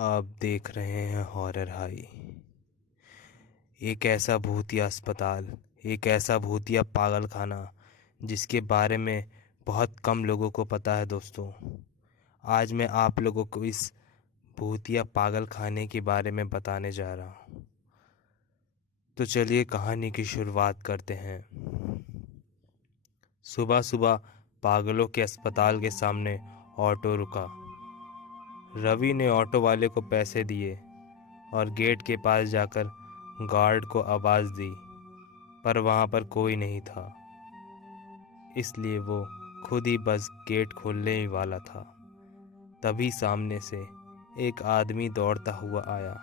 आप देख रहे हैं हॉरर हाई। एक ऐसा भूतिया अस्पताल, एक ऐसा भूतिया पागल खाना जिसके बारे में बहुत कम लोगों को पता है। दोस्तों, आज मैं आप लोगों को इस भूतिया पागल खाने के बारे में बताने जा रहा हूँ। तो चलिए कहानी की शुरुआत करते हैं। सुबह सुबह पागलों के अस्पताल के सामने ऑटो रुका। रवि ने ऑटो वाले को पैसे दिए और गेट के पास जाकर गार्ड को आवाज़ दी, पर वहाँ पर कोई नहीं था, इसलिए वो खुद ही बस गेट खोलने ही वाला था। तभी सामने से एक आदमी दौड़ता हुआ आया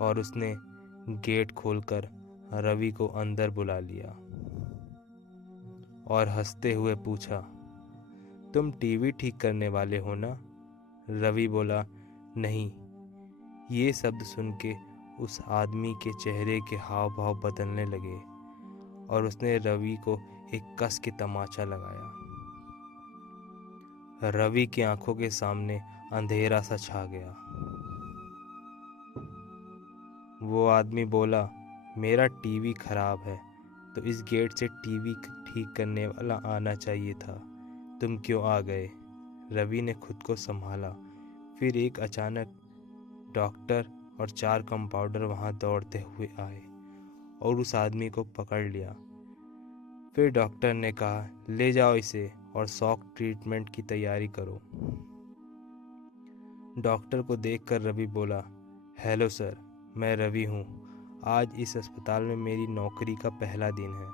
और उसने गेट खोलकर रवि को अंदर बुला लिया और हंसते हुए पूछा, तुम टीवी ठीक करने वाले हो ना? रवि बोला, नहीं। ये शब्द सुन के उस आदमी के चेहरे के हाव भाव बदलने लगे और उसने रवि को एक कस के तमाचा लगाया। रवि की आंखों के सामने अंधेरा सा छा गया। वो आदमी बोला, मेरा टीवी खराब है तो इस गेट से टीवी ठीक करने वाला आना चाहिए था, तुम क्यों आ गए? रवि ने खुद को संभाला। फिर एक अचानक डॉक्टर और 4 कंपाउंडर वहां दौड़ते हुए आए और उस आदमी को पकड़ लिया। फिर डॉक्टर ने कहा, ले जाओ इसे और शॉक ट्रीटमेंट की तैयारी करो। डॉक्टर को देखकर रवि बोला, हेलो सर, मैं रवि हूँ। आज इस अस्पताल में मेरी नौकरी का पहला दिन है।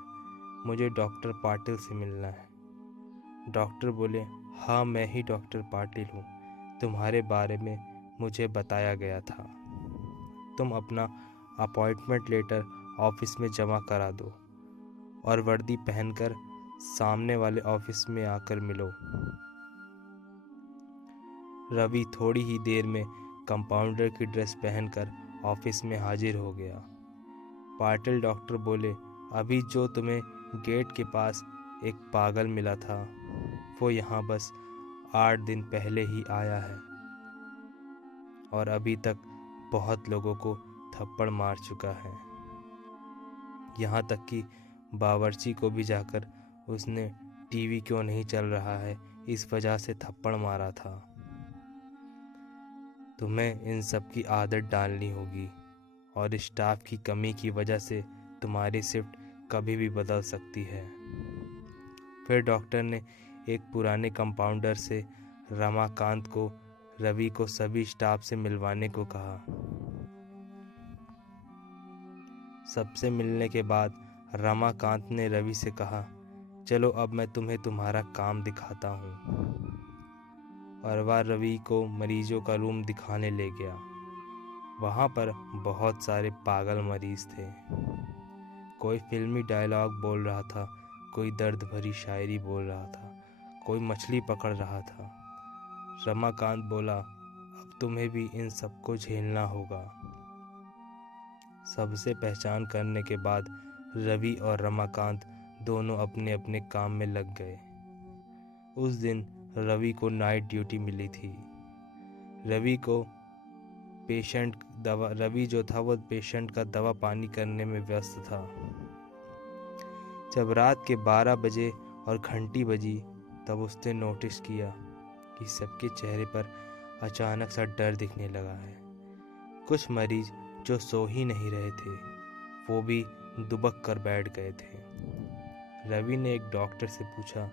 मुझे डॉक्टर पाटिल से मिलना है। डॉक्टर बोले, हाँ मैं ही डॉक्टर पाटिल हूँ। तुम्हारे बारे में मुझे बताया गया था। तुम अपना अपॉइंटमेंट लेटर ऑफिस में जमा करा दो और वर्दी पहनकर सामने वाले ऑफिस में आकर मिलो। रवि थोड़ी ही देर में कंपाउंडर की ड्रेस पहनकर ऑफिस में हाजिर हो गया। पाटिल डॉक्टर बोले, अभी जो तुम्हें गेट के पास एक पागल मिला था, वो यहाँ बस 8 दिन पहले ही आया है और अभी तक बहुत लोगों को थप्पड़ मार चुका है। यहाँ तक कि बावर्ची को भी जाकर उसने टीवी क्यों नहीं चल रहा है इस वजह से थप्पड़ मारा था। तुम्हें इन सब की आदत डालनी होगी और स्टाफ की कमी की वजह से तुम्हारी शिफ्ट कभी भी बदल सकती है। फिर डॉक्टर ने एक पुराने कंपाउंडर से रमाकांत को रवि को सभी स्टाफ से मिलवाने को कहा। सबसे मिलने के बाद रमाकांत ने रवि से कहा, चलो अब मैं तुम्हें तुम्हारा काम दिखाता हूँ। और वह रवि को मरीजों का रूम दिखाने ले गया। वहाँ पर बहुत सारे पागल मरीज थे। कोई फिल्मी डायलॉग बोल रहा था, कोई दर्द भरी शायरी बोल रहा था, कोई मछली पकड़ रहा था। रमाकांत बोला, अब तुम्हें भी इन सबको झेलना होगा। सबसे पहचान करने के बाद रवि और रमाकांत दोनों अपने अपने काम में लग गए। उस दिन रवि को नाइट ड्यूटी मिली थी। रवि जो था वो पेशेंट का दवा पानी करने में व्यस्त था। जब रात के 12 बजे और घंटी बजी, तब उसने नोटिस किया कि सबके चेहरे पर अचानक सा डर दिखने लगा है। कुछ मरीज जो सो ही नहीं रहे थे, वो भी दुबक कर बैठ गए थे। रवि ने एक डॉक्टर से पूछा,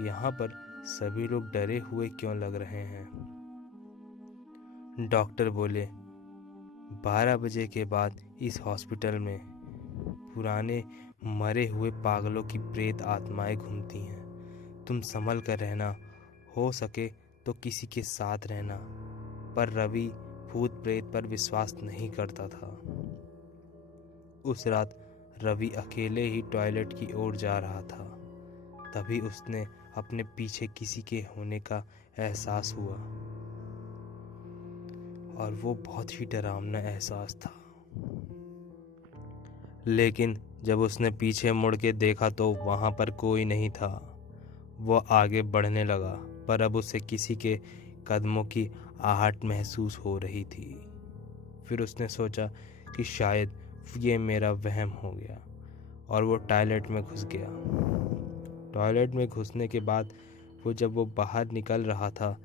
यहाँ पर सभी लोग डरे हुए क्यों लग रहे हैं? डॉक्टर बोले, 12 बजे के बाद इस हॉस्पिटल में पुराने मरे हुए पागलों की प्रेत आत्माएं घूमती हैं। तुम संभल कर रहना, हो सके तो किसी के साथ रहना। पर रवि भूत प्रेत पर विश्वास नहीं करता था। उस रात रवि अकेले ही टॉयलेट की ओर जा रहा था। तभी उसने अपने पीछे किसी के होने का एहसास हुआ और वो बहुत ही डरावना एहसास था। लेकिन जब उसने पीछे मुड़ के देखा तो वहाँ पर कोई नहीं था। वो आगे बढ़ने लगा, पर अब उसे किसी के कदमों की आहट महसूस हो रही थी। फिर उसने सोचा कि शायद ये मेरा वहम हो गया और वो टॉयलेट में घुस गया। टॉयलेट में घुसने के बाद जब वो बाहर निकल रहा था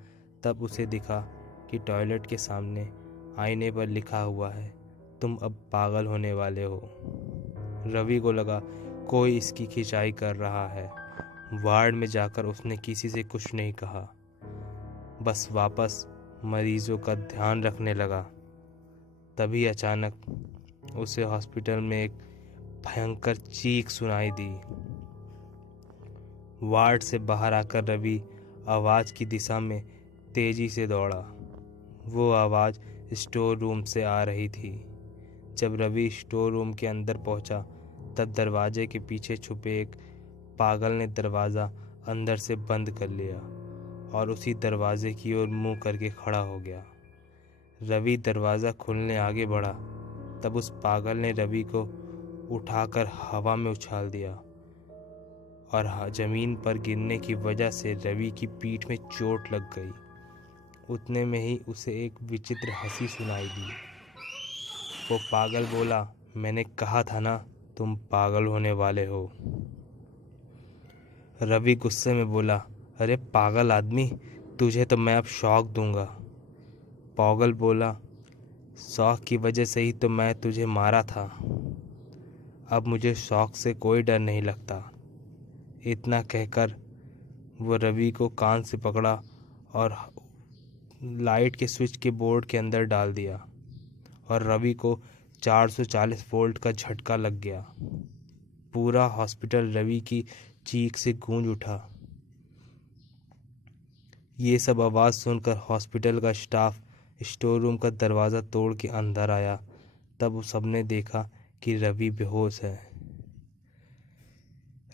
तब उसे दिखा कि टॉयलेट के सामने आईने पर लिखा हुआ है, तुम अब पागल होने वाले हो। रवि को लगा कोई इसकी खिंचाई कर रहा है। वार्ड में जाकर उसने किसी से कुछ नहीं कहा, बस वापस मरीजों का ध्यान रखने लगा। तभी अचानक उसे हॉस्पिटल में एक भयंकर चीख सुनाई दी। वार्ड से बाहर आकर रवि आवाज़ की दिशा में तेजी से दौड़ा। वो आवाज़ स्टोर रूम से आ रही थी। जब रवि स्टोर रूम के अंदर पहुंचा तब दरवाजे के पीछे छुपे एक पागल ने दरवाज़ा अंदर से बंद कर लिया और उसी दरवाजे की ओर मुंह करके खड़ा हो गया। रवि दरवाज़ा खोलने आगे बढ़ा तब उस पागल ने रवि को उठाकर हवा में उछाल दिया और ज़मीन पर गिरने की वजह से रवि की पीठ में चोट लग गई। उतने में ही उसे एक विचित्र हंसी सुनाई दी। वो पागल बोला, मैंने कहा था ना तुम पागल होने वाले हो। रवि गुस्से में बोला, अरे पागल आदमी, तुझे तो मैं अब शौक दूंगा। पागल बोला, शौक की वजह से ही तो मैं तुझे मारा था। अब मुझे शौक से कोई डर नहीं लगता। इतना कहकर वो रवि को कान से पकड़ा और लाइट के स्विच के बोर्ड के अंदर डाल दिया और रवि को 440 वोल्ट का झटका लग गया। पूरा हॉस्पिटल रवि की चीख से गूंज उठा। ये सब आवाज़ सुनकर हॉस्पिटल का स्टाफ स्टोर रूम का दरवाज़ा तोड़ के अंदर आया। तब सबने देखा कि रवि बेहोश है।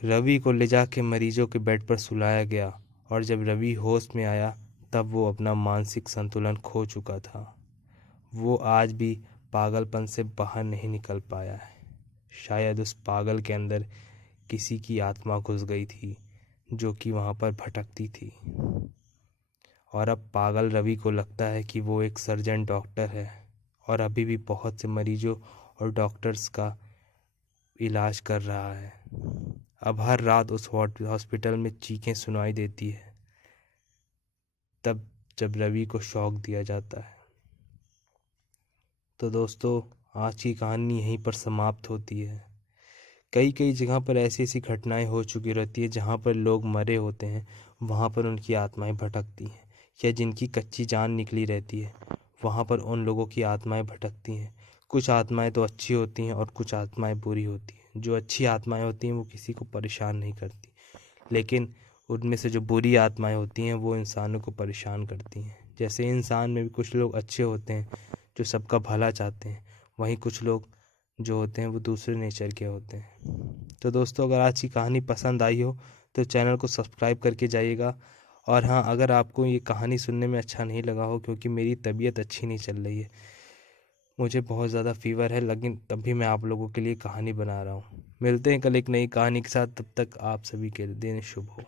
रवि को ले जाके मरीजों के बेड पर सुलाया गया और जब रवि होश में आया तब वो अपना मानसिक संतुलन खो चुका था। वो आज भी पागलपन से बाहर नहीं निकल पाया है। शायद उस पागल के अंदर किसी की आत्मा घुस गई थी जो कि वहाँ पर भटकती थी और अब पागल रवि को लगता है कि वो एक सर्जन डॉक्टर है और अभी भी बहुत से मरीजों और डॉक्टर्स का इलाज कर रहा है। अब हर रात उस हॉस्पिटल में चीखें सुनाई देती है तब जब रवि को शॉक दिया जाता है। तो दोस्तों, आज की कहानी यहीं पर समाप्त होती है। कई कई जगह पर ऐसी ऐसी घटनाएं हो चुकी रहती है जहाँ पर लोग मरे होते हैं, वहाँ पर उनकी आत्माएं भटकती हैं, या जिनकी कच्ची जान निकली रहती है वहाँ पर उन लोगों की आत्माएं भटकती हैं। कुछ आत्माएं तो अच्छी होती हैं और कुछ आत्माएं बुरी होती हैं। जो अच्छी आत्माएं होती हैं वो किसी को परेशान नहीं करती, लेकिन उनमें से जो बुरी आत्माएं होती हैं वो इंसानों को परेशान करती हैं। जैसे इंसान में भी कुछ लोग अच्छे होते हैं जो सबका भला चाहते हैं, वहीं कुछ लोग जो होते हैं वो दूसरे नेचर के होते हैं। तो दोस्तों, अगर आज की कहानी पसंद आई हो तो चैनल को सब्सक्राइब करके जाइएगा। और हाँ, अगर आपको ये कहानी सुनने में अच्छा नहीं लगा हो, क्योंकि मेरी तबीयत अच्छी नहीं चल रही है, मुझे बहुत ज़्यादा फीवर है, लेकिन तब भी मैं आप लोगों के लिए कहानी बना रहा हूँ। मिलते हैं कल एक नई कहानी के साथ। तब तक आप सभी के दिन शुभ हो।